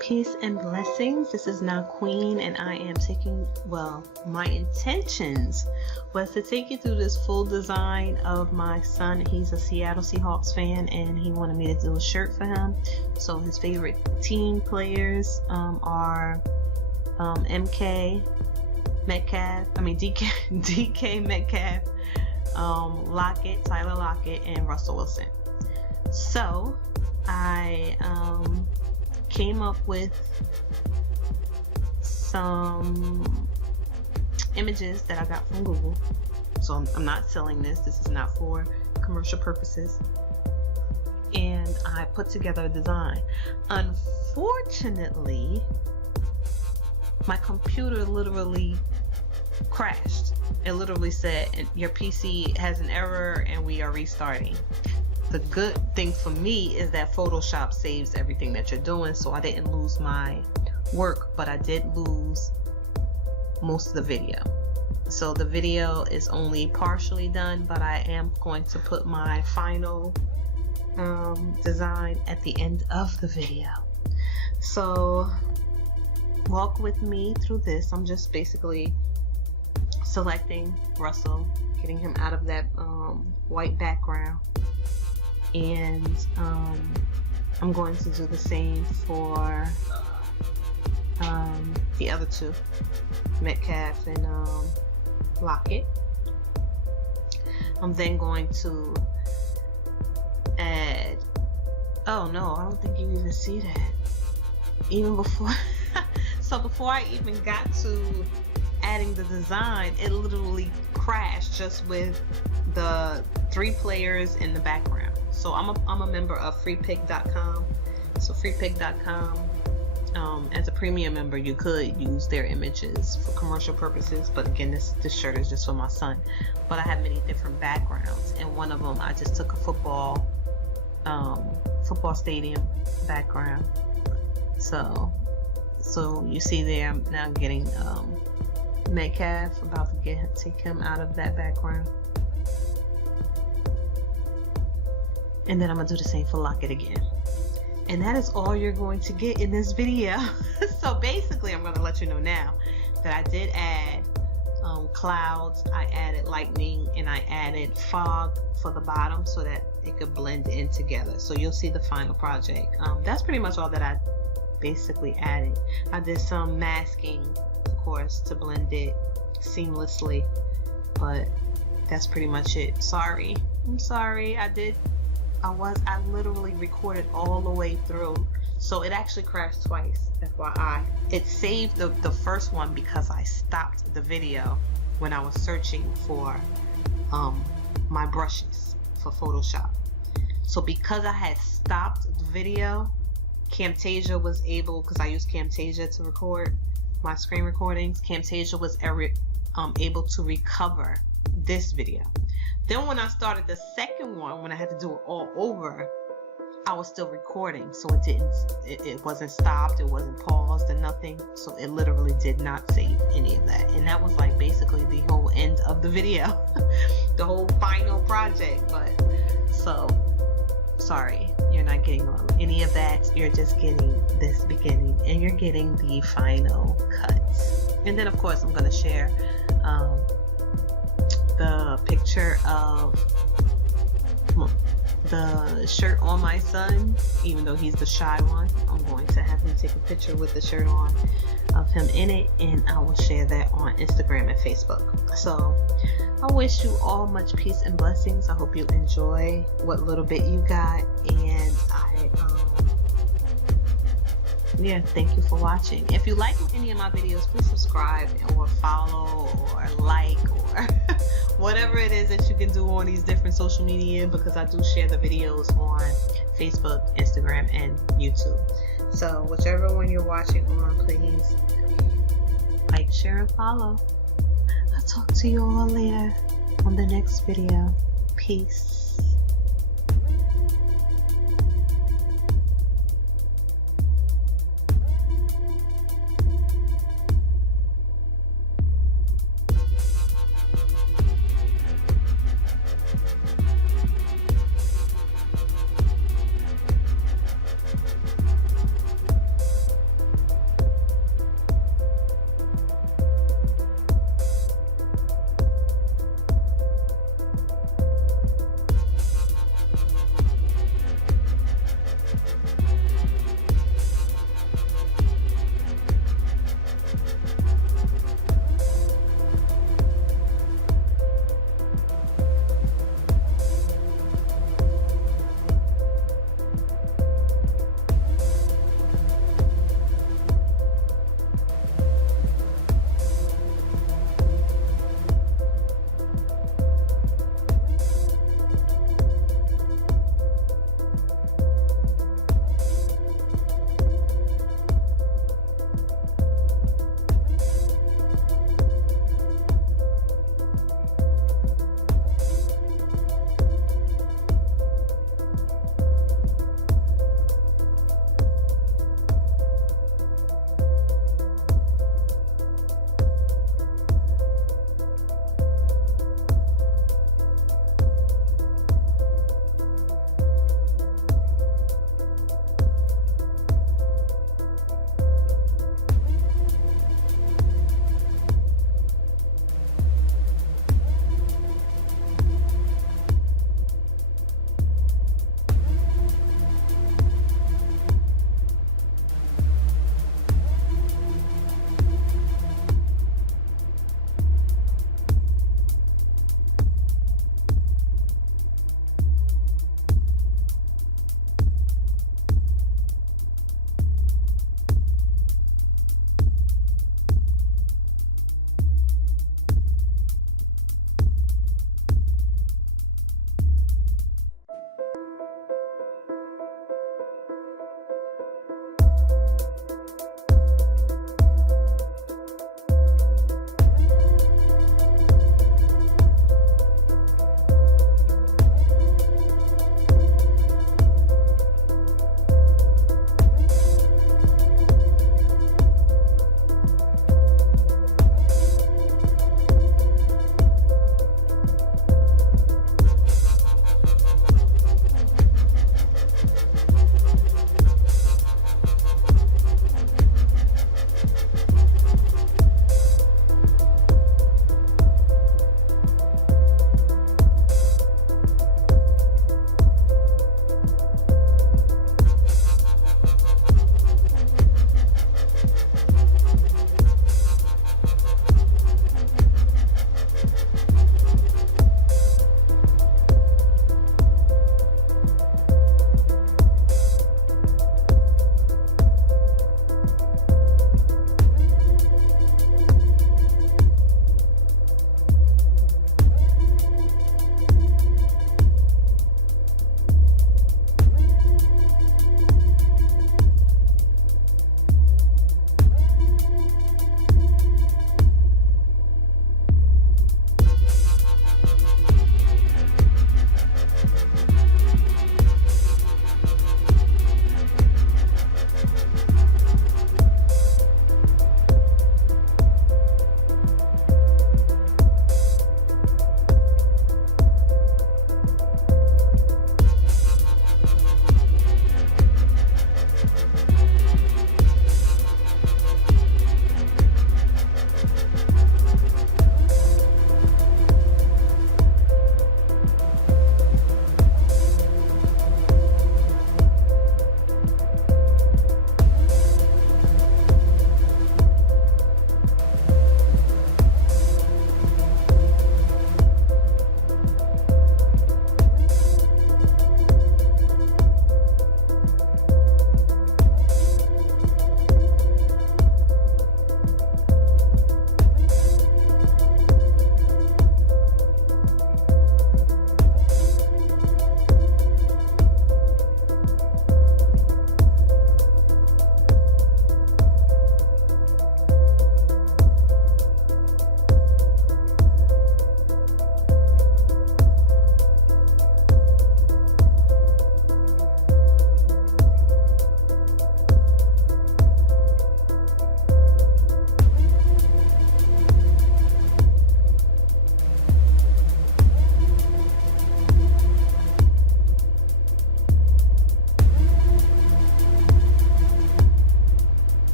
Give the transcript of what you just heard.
Peace and blessings. This is now Queen, and I am taking, well, my intentions was to take you through this full design of my son. He's a Seattle Seahawks fan, and he wanted me to do a shirt for him. So his favorite team players are DK Metcalf, Lockett, Tyler Lockett, and Russell Wilson. So I came up with some images that I got from Google. So I'm not selling this. This is not for commercial purposes. And I put together a design. Unfortunately, my computer literally crashed. It literally said, your PC has an error and we are restarting. The good thing for me is that Photoshop saves everything that you're doing, so I didn't lose my work, but I did lose most of the video. So the video is only partially done, but I am going to put my final design at the end of the video. So walk with me through this. I'm just basically selecting Russell, getting him out of that white background, and I'm going to do the same for the other two, Metcalf and Lockett. I'm then going to add, oh no, I don't think you even see that even before so before I even got to adding the design, it literally crashed just with the 3 players in the background. So I'm a member of freepik.com. So freepik.com, as a premium member, you could use their images for commercial purposes, but again, this shirt is just for my son. But I have many different backgrounds, and one of them I just took a football stadium background. So you see there, I'm now getting Metcalf, about to take him out of that background. And then I'm gonna do the same for Lockett again. And that is all you're going to get in this video. So basically, I'm gonna let you know now that I did add clouds, I added lightning, and I added fog for the bottom so that it could blend in together. So you'll see the final project. That's pretty much all that I basically added. I did some masking, of course, to blend it seamlessly, but that's pretty much it. I'm sorry. I literally recorded all the way through, so it actually crashed twice, FYI. It saved the first one because I stopped the video when I was searching for my brushes for Photoshop. So because I had stopped the video, Camtasia was able, because I use Camtasia to record my screen recordings, Camtasia was able to recover this video. Then when I started the second one, when I had to do it all over, I was still recording, so it wasn't stopped, it wasn't paused, and nothing. So it literally did not save any of that, and that was like basically the whole end of the video, the whole final project. But so sorry, you're not getting any of that. You're just getting this beginning, and you're getting the final cuts. And then of course I'm going to share the picture of the shirt on my son. Even though he's the shy one, I'm going to have him take a picture with the shirt on of him in it, and I will share that on Instagram and Facebook. So I wish you all much peace and blessings. I hope you enjoy what little bit you got, and thank you for watching. If you like any of my videos, please subscribe or follow or like or whatever it is that you can do on these different social media, because I do share the videos on Facebook, Instagram, and YouTube. So whichever one you're watching on, please like, share, and follow. I'll talk to you all later on the next video. Peace.